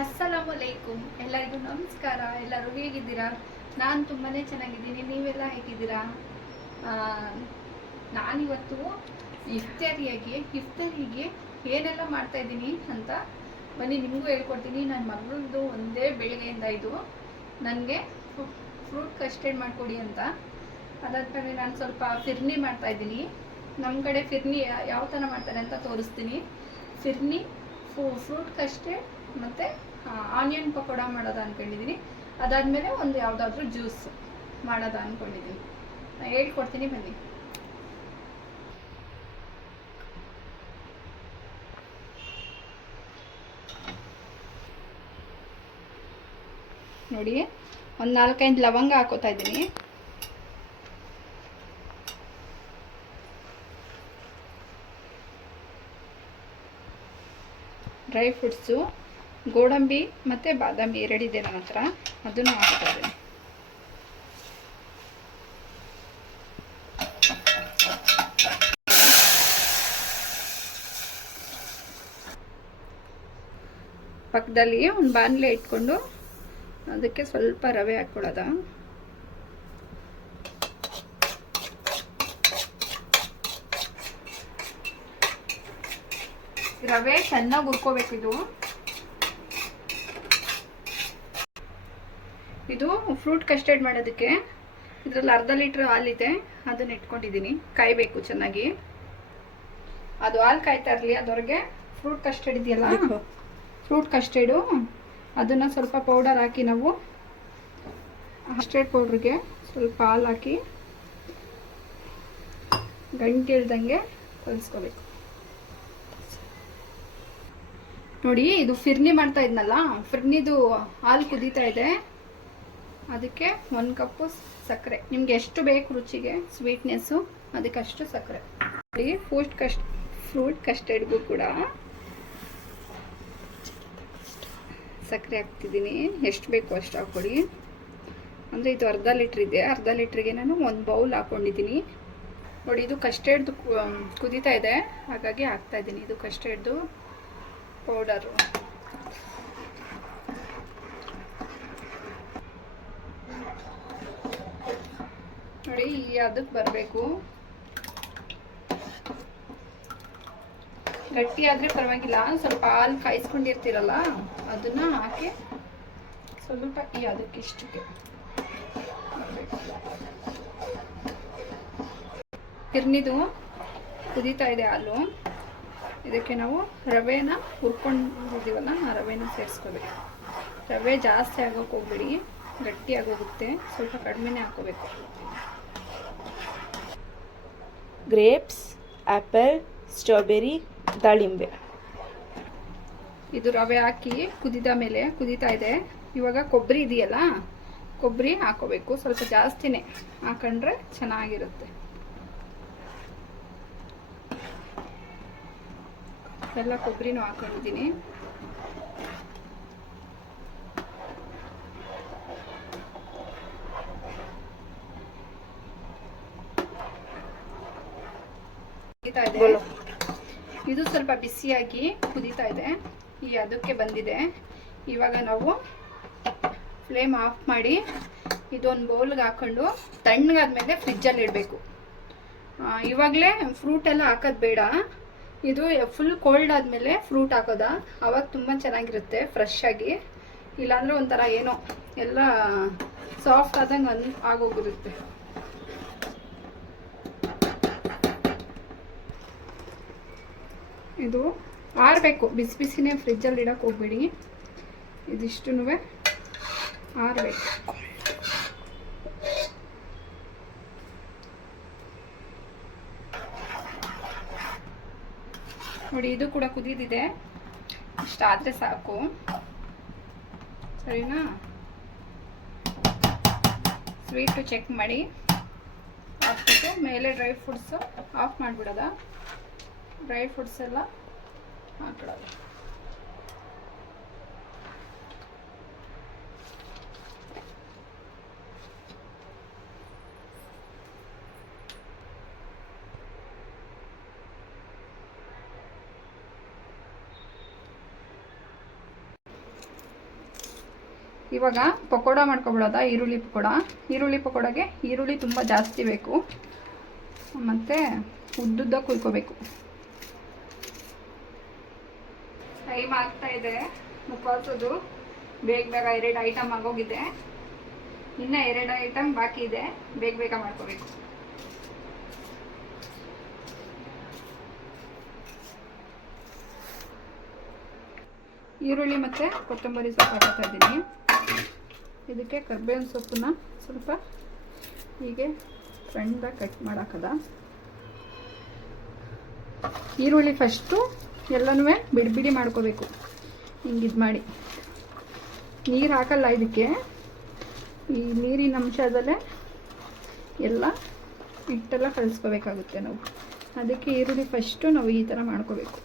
ಅಸ್ಸಲಾಮು ಅಲೈಕುಮ್ ಎಲ್ಲರಿಗೂ ನಮಸ್ಕಾರ. ಎಲ್ಲರೂ ಹೇಗಿದ್ದೀರಾ? ನಾನು ತುಂಬಾ ಚೆನ್ನಾಗಿದ್ದೀನಿ. ನೀವೆಲ್ಲ ಹೇಗಿದ್ದೀರಾ? ನಾನಿವತ್ತು ಇಫ್ತಾರಿಯಾಗಿ, ಇಫ್ತಾರಿಗೆ ಏನೆಲ್ಲ ಮಾಡ್ತಾ ಇದ್ದೀನಿ ಅಂತ ಬನ್ನಿ ನಿಮಗೂ ಹೇಳ್ಕೊಡ್ತೀನಿ. ನನ್ನ ಮಗಳದ್ದು ಒಂದೇ ಬೆಳಗ್ಗೆಯಿಂದ ಇದು. ನನಗೆ ಫ್ರೂಟ್ ಕಸ್ಟರ್ಡ್ ಮಾಡಿಕೊಡಿ ಅಂತ. ಅದಾದ್ಮೇಲೆ ನಾನು ಸ್ವಲ್ಪ ಫಿರ್ನಿ ಮಾಡ್ತಾ ಇದ್ದೀನಿ. ನಮ್ಮ ಕಡೆ ಫಿರ್ನಿ ಯಾವ ಥರ ಮಾಡ್ತಾರೆ ಅಂತ ತೋರಿಸ್ತೀನಿ. ಫಿರ್ನಿ ಫ್ರೂಟ್ ಕಸ್ಟರ್ಡ್ ಮತ್ತು ಆನಿಯನ್ ಪಕೋಡ ಮಾಡೋದು ಅಂದ್ಕೊಂಡಿದ್ದೀನಿ ಅದಾದಮೇಲೆ ಒಂದು ಯಾವುದಾದ್ರೂ ಜ್ಯೂಸ್ ಮಾಡೋದ ಅಂದ್ಕೊಂಡಿದ್ದೀನಿ ನಾನು ಹೇಳ್ಕೊಡ್ತೀನಿ ಬನ್ನಿ. ನೋಡಿ, ಒಂದು ನಾಲ್ಕೈದು ಲವಂಗ ಹಾಕೋತಾ ಇದ್ದೀನಿ. Dry fruits. ಗೋಡಂಬಿ ಮತ್ತು ಬಾದಾಮಿ ಎರಡಿದೆ ನನ್ನ ಹತ್ರ. ಅದನ್ನು ಹಾಕ್ತಾ ಇದ್ದೀನಿ. ಪಕ್ಕದಲ್ಲಿ ಒಂದು ಬಾಣಲೆ ಇಟ್ಕೊಂಡು ಅದಕ್ಕೆ ಸ್ವಲ್ಪ ರವೆ ಹಾಕ್ಕೊಳ್ಳೋದ. ರವೆ ಚೆನ್ನಾಗಿ ಹುರ್ಕೋಬೇಕು ಇದು. ಇದು ಫ್ರೂಟ್ ಕಸ್ಟರ್ಡ್ ಮಾಡೋದಕ್ಕೆ. ಇದರಲ್ಲಿ ಅರ್ಧ ಲೀಟ್ರ್ ಹಾಲಿದೆ ಅದನ್ನ ಇಟ್ಕೊಂಡಿದ್ದೀನಿ. ಕಾಯಬೇಕು ಚೆನ್ನಾಗಿ. ಅದು ಹಾಲು ಕಾಯ್ತಾ ಇರಲಿ ಅದರೊಳಗೆ ಫ್ರೂಟ್ ಕಸ್ಟರ್ಡ್ ಇದೆಯಲ್ಲ? ಫ್ರೂಟ್ ಕಸ್ಟರ್ಡು ಅದನ್ನು ಸ್ವಲ್ಪ ಪೌಡರ್ ಹಾಕಿ ನಾವು ಕಸ್ಟರ್ಡ್ ಪೌಡ್ರಿಗೆ ಸ್ವಲ್ಪ ಹಾಲು ಹಾಕಿ ಗಂಟೆ ಇಳ್ದಂಗೆ ಕಲಿಸ್ಕೋಬೇಕು. ನೋಡಿ ಇದು ಫಿರ್ನಿ ಮಾಡ್ತಾ ಇದ್ನಲ್ಲ? ಫಿರ್ನಿದು ಹಾಲು ಕುದೀತಾ ಇದೆ. ಅದಕ್ಕೆ ಒಂದು ಕಪ್ಪು ಸಕ್ಕರೆ. ನಿಮ್ಗೆ ಎಷ್ಟು ಬೇಕು ರುಚಿಗೆ ಸ್ವೀಟ್ನೆಸ್ಸು ಅದಕ್ಕೆ ಅಷ್ಟು ಸಕ್ಕರೆ. ಫ್ರೂಟ್ ಕಸ್ಟ್ ಫ್ರೂಟ್ ಕಸ್ಟರ್ಡ್ಗೂ ಕೂಡ ಸಕ್ಕರೆ ಹಾಕ್ತಿದ್ದೀನಿ. ಎಷ್ಟು ಬೇಕು ಅಷ್ಟು ಹಾಕ್ಕೊಡಿ. ಅಂದರೆ ಇದು ಅರ್ಧ ಲೀಟ್ರ್ ಇದೆ. ಅರ್ಧ ಲೀಟ್ರಿಗೆ ನಾನು ಒಂದು ಬೌಲ್ ಹಾಕ್ಕೊಂಡಿದ್ದೀನಿ ನೋಡಿ, ಇದು ಕಸ್ಟರ್ಡ್ದು ಕುದೀತಾ ಇದೆ. ಹಾಗಾಗಿ ಹಾಕ್ತಾಯಿದ್ದೀನಿ ಇದು ಕಸ್ಟರ್ಡ್ದು ಪೌಡರು ನೋಡಿ ಈ ಅದಕ್ಕೆ ಬರಬೇಕು. ಗಟ್ಟಿ ಆದರೆ ಪರವಾಗಿಲ್ಲ. ಸ್ವಲ್ಪ ಹಾಲು ಕಾಯಿಸ್ಕೊಂಡಿರ್ತೀರಲ್ಲ, ಅದನ್ನ ಹಾಕಿ ಸ್ವಲ್ಪ ಈ ಅದಕ್ಕೆ ಇಷ್ಟಕ್ಕೆ ಕಿರ್ನಿದು ಕುದೀತಾ ಇದೆ ಹಾಲು. ಇದಕ್ಕೆ ನಾವು ರವೆನ ಹುರ್ಕೊಂಡಿದ್ದೀವಲ್ಲ, ಆ ರವೆನ ಸೇರಿಸ್ಕೋಬೇಕು. ರವೆ ಜಾಸ್ತಿ ಆಗೋಕೆ ಹೋಗ್ಬೇಡಿ, ಗಟ್ಟಿ ಆಗೋಗುತ್ತೆ. ಸ್ವಲ್ಪ ಕಡಿಮೆನೇ ಹಾಕೋಬೇಕು. ಗ್ರೇಪ್ಸ್ ಆ್ಯಪಲ್ ಸ್ಟ್ರಾಬೆರಿ, ದಾಳಿಂಬೆ. ಇದು ರವೆ ಹಾಕಿ ಕುದಿದ ಮೇಲೆ ಕುದೀತಾ ಇದೆ. ಇವಾಗ ಕೊಬ್ಬರಿ ಇದೆಯಲ್ಲ, ಕೊಬ್ಬರಿ ಹಾಕೋಬೇಕು. ಸ್ವಲ್ಪ ಜಾಸ್ತಿನೇ ಹಾಕೊಂಡ್ರೆ ಚೆನ್ನಾಗಿರುತ್ತೆ. ಎಲ್ಲ ಕೊಬ್ಬರಿನೂ ಹಾಕೊಂಡಿದ್ದೀನಿ. ಕುದೀತಾ ಇದೆ. ಇದು ಸ್ವಲ್ಪ ಬಿಸಿಯಾಗಿ ಕುದೀತಾ ಇದೆ. ಈ ಅದಕ್ಕೆ ಬಂದಿದೆ. ಇವಾಗ ನಾವು ಫ್ಲೇಮ್ ಆಫ್ ಮಾಡಿ ಇದೊಂದು ಬೌಲ್ಗೆ ಹಾಕೊಂಡು ತಣ್ಣಗಾದ್ಮೇಲೆ ಫ್ರಿಜ್ಜಲ್ಲಿ ಇಡಬೇಕು. ಇವಾಗಲೇ ಫ್ರೂಟ್ ಎಲ್ಲ ಹಾಕೋದು ಬೇಡ. ಇದು ಫುಲ್ ಕೋಲ್ಡ್ ಆದಮೇಲೆ ಫ್ರೂಟ್ ಹಾಕೋದ? ಅವಾಗ ತುಂಬ ಚೆನ್ನಾಗಿರುತ್ತೆ ಫ್ರೆಶ್ ಆಗಿ. ಇಲ್ಲಾಂದ್ರೆ ಒಂಥರ ಏನೋ ಎಲ್ಲ ಸಾಫ್ಟ್ ಆದಂಗೆ ಅನ್ ಆಗೋಗಿರುತ್ತೆ. ಇದು ಆರಬೇಕು. ಬಿಸಿ ಬಿಸಿನೇ ಫ್ರಿಜ್ಜಲ್ಲಿ ಇಡಕ್ಕೆ ಹೋಗ್ಬೇಡಿ. ಇದಿಷ್ಟು ಆರಬೇಕು. ನೋಡಿ, ಇದು ಕೂಡ ಕುದಿದಿದೆ. ಇಷ್ಟಾದರೆ ಸಾಕು. ಸರಿನಾ? ಸ್ವೀಟು ಚೆಕ್ ಮಾಡಿ. ಹಾಕ್ಬಿಟ್ಟು ಮೇಲೆ ಡ್ರೈ ಫ್ರೂಟ್ಸು ಆಫ್ ಮಾಡಿಬಿಡೋದ? ಡ್ರೈ ಫ್ರೂಟ್ಸ್ ಎಲ್ಲ ಹಾಕೊಳ್ಳೋದು ಇವಾಗ ಪಕೋಡ ಮಾಡ್ಕೊಬಿಡೋದ? ಈರುಳ್ಳಿ ಪಕೋಡ. ಈರುಳ್ಳಿ ಪಕೋಡಗೆ ಈರುಳ್ಳಿ ತುಂಬ ಜಾಸ್ತಿ ಬೇಕು. ಮತ್ತು ಉದ್ದುದ್ದ ಕುಯ್ಕೋಬೇಕು. ಟೈಮ್ ಆಗ್ತಾ ಇದೆ. ಮುಕ್ಕಾಲ್ಸೋದು. ಬೇಗ ಬೇಗ ಎರಡು ಐಟಮ್ ಆಗೋಗಿದೆ. ಇನ್ನ ಎರಡು ಐಟಮ್ ಬಾಕಿ ಇದೆ. ಬೇಗ ಬೇಗ ಮಾಡ್ಕೋಬೇಕು. ಈರುಳ್ಳಿ ಮತ್ತು ಕೊತ್ತಂಬರಿ ಸೊಪ್ಪು ಹಾಕ್ತಾ ಇದ್ದೀನಿ. ಇದಕ್ಕೆ ಕರ್ಬೇವಿನ ಸೊಪ್ಪನ್ನ ಸ್ವಲ್ಪ ಹೀಗೆ ಸಣ್ಣದಾಗಿ ಕಟ್ ಮಾಡಾಕದ. ಈರುಳ್ಳಿ ಫಸ್ಟು ಎಲ್ಲನೂ ಬಿಡಿ ಬಿಡಿ ಮಾಡ್ಕೋಬೇಕು. ಹಿಂಗೆ ಇದು ಮಾಡಿ. ನೀರು ಹಾಕಲ್ಲ ಇದಕ್ಕೆ. ಈ ನೀರಿನ ಅಂಶದಲ್ಲೇ ಎಲ್ಲ ಹಿಟ್ಟೆಲ್ಲ ಕಲಿಸ್ಕೋಬೇಕಾಗುತ್ತೆ ನಾವು. ಅದಕ್ಕೆ ಈರುಳ್ಳಿ ಫಸ್ಟು ನಾವು ಈ ಥರ ಮಾಡ್ಕೋಬೇಕು.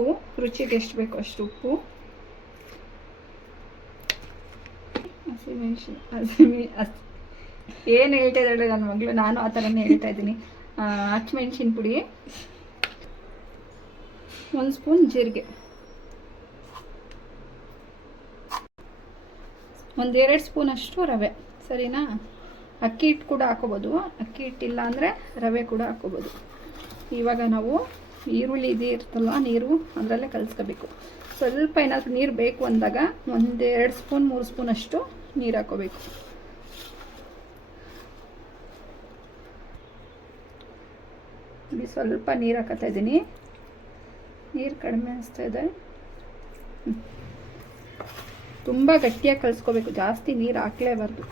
ಉಪ್ಪು ರುಚಿಗೆ ಎಷ್ಟು ಬೇಕು ಅಷ್ಟು ಉಪ್ಪು. ಹಸಿಮೆಣಸು ಹಸಿಮೆ ಹಸ್ ಏನು ಹೇಳ್ತಾ ಇದ್ದಾಳೆ ನನ್ನ ಮಗಳು? ನಾನು ಆ ಥರನೇ ಹೇಳ್ತಾ ಇದ್ದೀನಿ. ಹಸಿಮೆಣ್ಸಿನ ಪುಡಿ. ಒಂದು ಸ್ಪೂನ್ ಜೀರಿಗೆ. ಒಂದೆರಡು ಸ್ಪೂನ್ ಅಷ್ಟು ರವೆ. ಸರಿನಾ? ಅಕ್ಕಿ ಹಿಟ್ಟು ಕೂಡ ಹಾಕೋಬೋದು ಅಕ್ಕಿ ಹಿಟ್ಟಿಲ್ಲ ಅಂದರೆ ರವೆ ಕೂಡ ಹಾಕೋಬೋದು ಇವಾಗ ನಾವು ಈರುಳ್ಳಿ ಇದು ಇರ್ತಲ್ವ, ನೀರು ಅದರಲ್ಲೇ ಕಲಿಸ್ಕೋಬೇಕು. ಸ್ವಲ್ಪ ಏನಾದರೂ ನೀರು ಬೇಕು ಅಂದಾಗ ಒಂದೆರಡು ಸ್ಪೂನ್, ಮೂರು ಸ್ಪೂನ್ ಅಷ್ಟು ನೀರು ಹಾಕೋಬೇಕು. ಸ್ವಲ್ಪ ನೀರು ಹಾಕತ್ತಾ ಇದ್ದೀನಿ. ನೀರು ಕಡಿಮೆ ಅನಿಸ್ತಾ ಇದೆ. ತುಂಬ ಗಟ್ಟಿಯಾಗಿ ಕಲಿಸ್ಕೋಬೇಕು, ಜಾಸ್ತಿ ನೀರು ಹಾಕ್ಲೇಬಾರ್ದು.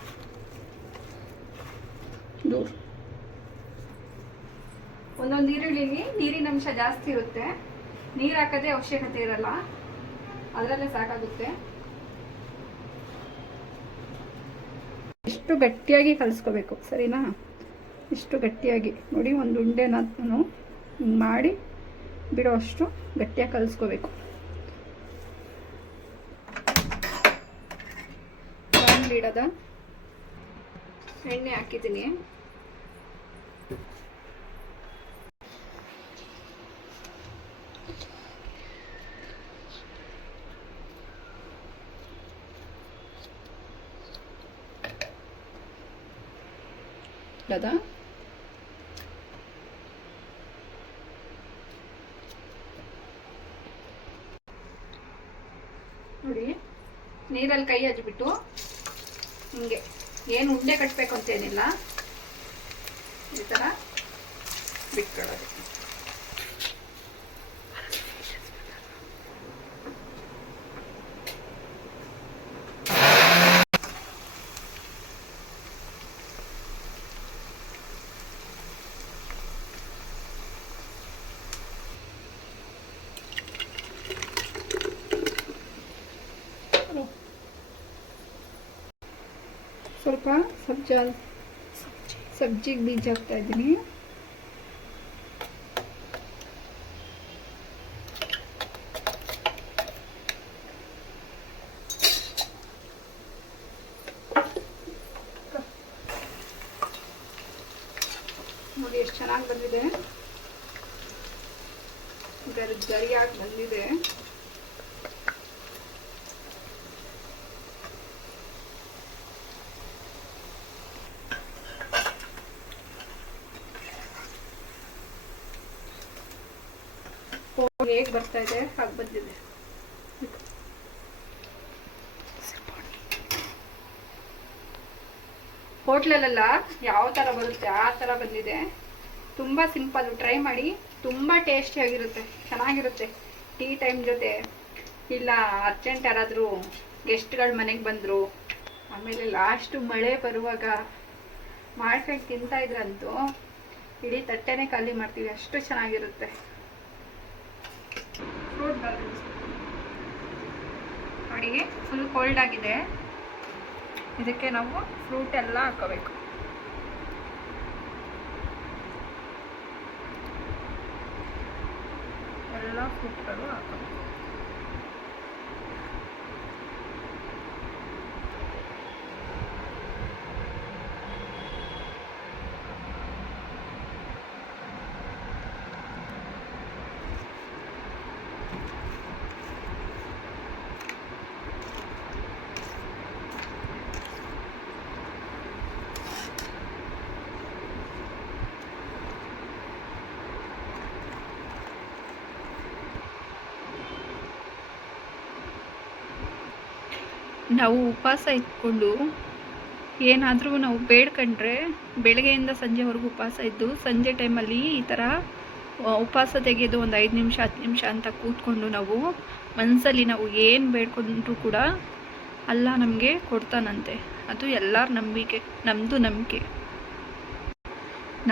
ದೂರ. ಒಂದೊಂದು ಈರುಳ್ಳಿಲಿ ನೀರಿನ ಅಂಶ ಜಾಸ್ತಿ ಇರುತ್ತೆ. ನೀರು ಹಾಕೋದೇ ಅವಶ್ಯಕತೆ ಇರಲ್ಲ. ಅದರಲ್ಲೇ ಸಾಕಾಗುತ್ತೆ. ಎಷ್ಟು ಗಟ್ಟಿಯಾಗಿ ಕಲಿಸ್ಕೋಬೇಕು, ಸರಿನಾ? ಇಷ್ಟು ಗಟ್ಟಿಯಾಗಿ. ನೋಡಿ, ಒಂದು ಉಂಡೆನ ಹಿಂಗೆ ಮಾಡಿ ಬಿಡೋ ಅಷ್ಟು ಗಟ್ಟಿಯಾಗಿ ಕಲಿಸ್ಕೋಬೇಕು. ಇಡೋದ ಎಣ್ಣೆ ಹಾಕಿದ್ದೀನಿ. ಇಡೋದ ನೋಡಿ ನೀರಲ್ಲಿ ಕೈ ಹಚ್ಬಿಟ್ಟು ಹಿಂಗೆ ಏನು ಉಂಡೆ ಕಟ್ಟಬೇಕು ಅಂತೇನಿಲ್ಲ ಈ ಥರ ಬಿಟ್ಕೊಳ್ಳೋದು. ಸ್ವಲ್ಪ ಸಬ್ಜಾ ಸಬ್ಜಿಗೆ ಬೀಜ ಹಾಕ್ತಾ ಇದ್ದೀನಿ ನೋಡಿ ಎಷ್ಟು ಚೆನ್ನಾಗಿ ಬಂದಿದೆ ಗರಿ ಗರಿಯಾಗಿ ಬಂದಿದೆ ಹೇಗೆ ಬರ್ತಾ ಇದೆ, ಹಾಗೆ ಬಂದಿದೆ. ಹೋಟ್ಲಲ್ಲೆಲ್ಲ ಯಾವ ಥರ ಬರುತ್ತೆ, ಆ ಥರ ಬಂದಿದೆ. ತುಂಬ ಸಿಂಪಲ್, ಟ್ರೈ ಮಾಡಿ. ತುಂಬ ಟೇಸ್ಟಿಯಾಗಿರುತ್ತೆ ಚೆನ್ನಾಗಿರುತ್ತೆ. ಟೀ ಟೈಮ್ ಜೊತೆ. ಇಲ್ಲ, ಅರ್ಜೆಂಟ್ ಯಾರಾದರೂ ಗೆಸ್ಟ್ಗಳು ಮನೆಗೆ ಬಂದರು. ಆಮೇಲೆ ಲಾಸ್ಟು ಮಳೆ ಬರುವಾಗ ಮಾಡ್ಕೊಂಡು ತಿಂತಾಯಿದ್ರಂತೂ ಇಡೀ ತಟ್ಟೆನೇ ಖಾಲಿ ಮಾಡ್ತೀವಿ. ಅಷ್ಟು ಚೆನ್ನಾಗಿರುತ್ತೆ. ಫ್ರೂಟ್ ಬ್ಯಾಲೆನ್ಸ್ ನೋಡಿ ಫುಲ್ ಕೋಲ್ಡ್ ಆಗಿದೆ. ಇದಕ್ಕೆ ನಾವು ಫ್ರೂಟ್ ಎಲ್ಲ ಹಾಕೋಬೇಕು ಎಲ್ಲ ಫ್ರೂಟ್ಗಳು ಹಾಕೋಬೇಕು ನಾವು ಉಪವಾಸ ಇಟ್ಕೊಂಡು ಏನಾದರೂ ನಾವು ಬೇಡ್ಕೊಂಡ್ರೆ ಬೆಳಗ್ಗೆಯಿಂದ ಸಂಜೆವರೆಗೂ ಉಪವಾಸ ಇದ್ದು ಸಂಜೆ ಟೈಮಲ್ಲಿ ಈ ಥರ ಉಪವಾಸ ತೆಗೆದು ಒಂದು ಐದು ನಿಮಿಷ, ಹತ್ತು ನಿಮಿಷ ಅಂತ ಕೂತ್ಕೊಂಡು ನಾವು ಮನಸ್ಸಲ್ಲಿ ನಾವು ಏನು ಬೇಡ್ಕೊಂಡ್ರೂ ಕೂಡ ಅಲ್ಲ ನಮಗೆ ಕೊಡ್ತಾನಂತೆ. ಅದು ಎಲ್ಲರ ನಂಬಿಕೆ ನಮ್ಮದು ನಂಬಿಕೆ.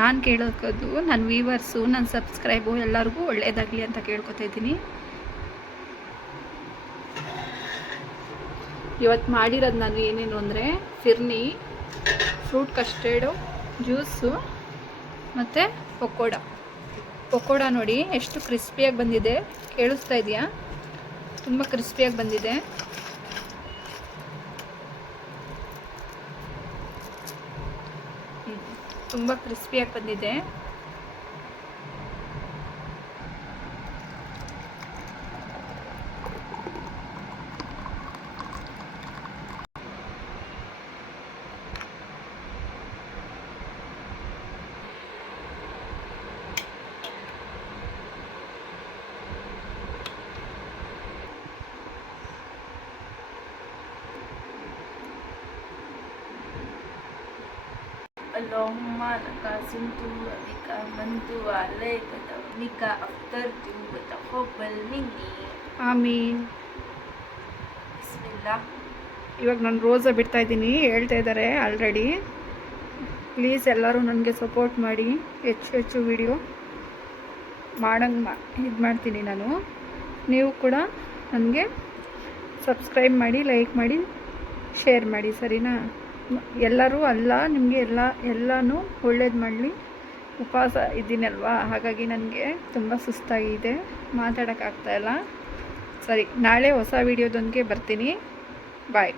ನಾನು ಕೇಳೋದು ನನ್ನ ವೀವರ್ಸು ನನ್ನ ಸಬ್ಸ್ಕ್ರೈಬು ಎಲ್ಲರಿಗೂ ಒಳ್ಳೆಯದಾಗಲಿ ಅಂತ ಕೇಳ್ಕೊತಾ ಇದ್ದೀನಿ. ಇವತ್ತು ಮಾಡಿರೋದು ನಾನು ಏನೇನು ಅಂದರೆ ಫಿರ್ನಿ ಫ್ರೂಟ್ ಕಸ್ಟರ್ಡು, ಜ್ಯೂಸು ಮತ್ತು ಪಕೋಡ. ಪಕೋಡ ನೋಡಿ ಎಷ್ಟು ಕ್ರಿಸ್ಪಿಯಾಗಿ ಬಂದಿದೆ. ಕೇಳಿಸ್ತಾ ಇದೆಯಾ? ತುಂಬ ಕ್ರಿಸ್ಪಿಯಾಗಿ ಬಂದಿದೆ. ತುಂಬ ಕ್ರಿಸ್ಪಿಯಾಗಿ ಬಂದಿದೆ. اللهم لك صمت وبك آمنت وعليك توكلك أفطرت وتقبل مني ಆಮೀನ್ بسم الله ಇವಾಗ ನಾನು ರೋಸ ಬಿಡ್ತಾ ಇದ್ದೀನಿ ಹೇಳ್ತಾ ಇದ್ದಾರೆ ಆಲ್ರೆಡಿ ಪ್ಲೀಸ್ ಎಲ್ಲರೂ ನನಗೆ ಸಪೋರ್ಟ್ ಮಾಡಿ ಹೆಚ್ಚು ಹೆಚ್ಚು ವಿಡಿಯೋ ಮಾಡಂಗೆ ಮಾ ಇದು ಮಾಡ್ತೀನಿ ನಾನು ನೀವು ಕೂಡ ನನಗೆ ಸಬ್ಸ್ಕ್ರೈಬ್ ಮಾಡಿ ಲೈಕ್ ಮಾಡಿ ಶೇರ್ ಮಾಡಿ ಸರಿನಾ ಎಲ್ಲರೂ ಅಲ್ಲ, ನಿಮಗೆ ಎಲ್ಲ, ಎಲ್ಲನೂ ಒಳ್ಳೇದು ಮಾಡಲಿ. ಉಪವಾಸ ಇದ್ದೀನಲ್ವಾ? ಹಾಗಾಗಿ ನನಗೆ ತುಂಬ ಸುಸ್ತಾಗಿದೆ. ಮಾತಾಡೋಕ್ಕಾಗ್ತಾಯಿಲ್ಲ ಸರಿ, ನಾಳೆ ಹೊಸ ವೀಡಿಯೋದೊಂದಿಗೆ ಬರ್ತೀನಿ. ಬಾಯ್